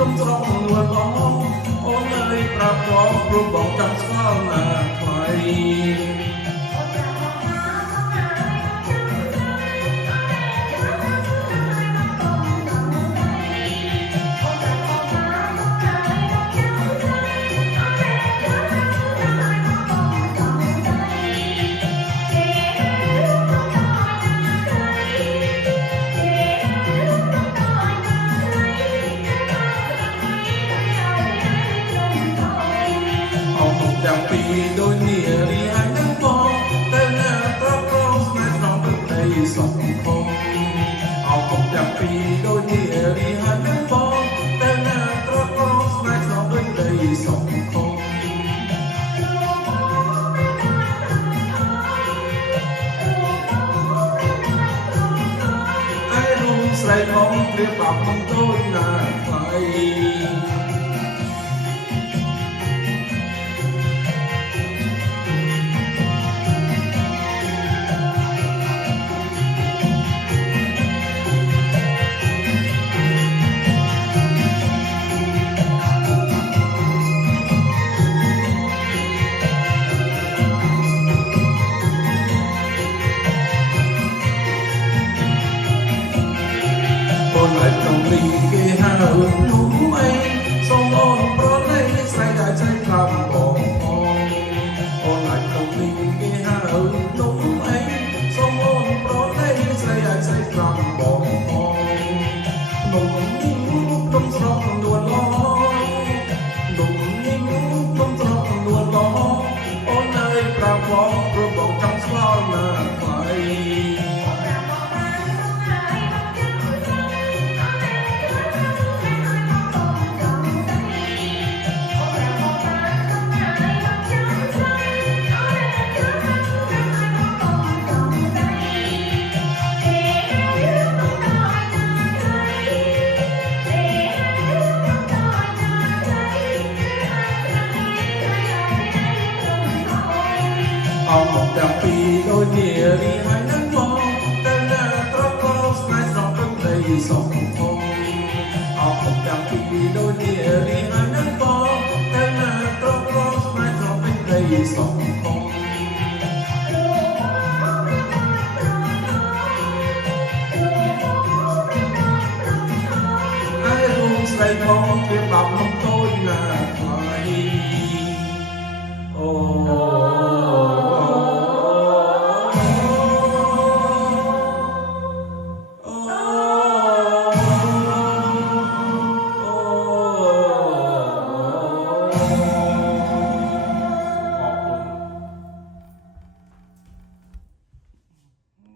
នំស្រស់នួលបងអូនអើយប្រាប់បងព្រោះបងចង់ស្គាល់ណាថ្លៃទាំងពីរដូចនារីហើយនឹងបងតែណាប្រកបស្នេហ៍ក្នុងទឹកដីសង្គមអោកុំទាំងពីរដូចនារីហើយនឹងបងតែណាប្រកបស្នេហ៍ក្នុងទឹកដីសង្គមឯរូបស្រីបងព្រៀបបាប់មិនដូចណាថ្លៃអូនឲ្យក្នុងលីគេហៅនោះអីសូមអូនប្រណីស្រីតែใจក្រំបងអូនឲ្យក្នុងលីគេហៅនោះអីសូមអូនប្រណីស្រីតែใจក្រំបងនំនេះនំស្រស់នួលបងនំនេះនំស្រស់នួលបងអូនអើយប្រាប់បងព្រោះបងចង់ស្គាល់ណាថ្លៃអោមកទាំងពីរដូចនារីហើយនឹងបងតែណាប្រកបស្នេហ៍ក្នុងទឹកដីសង្គមអោមកទាំងពីរដូចនារីហើយនឹងបងតែណាប្រកបស្នេហ៍ក្នុងទឹកដីសង្គមហើយរូបស្រីបងព្រៀបបាប់មិនដូចណាថ្លៃអូ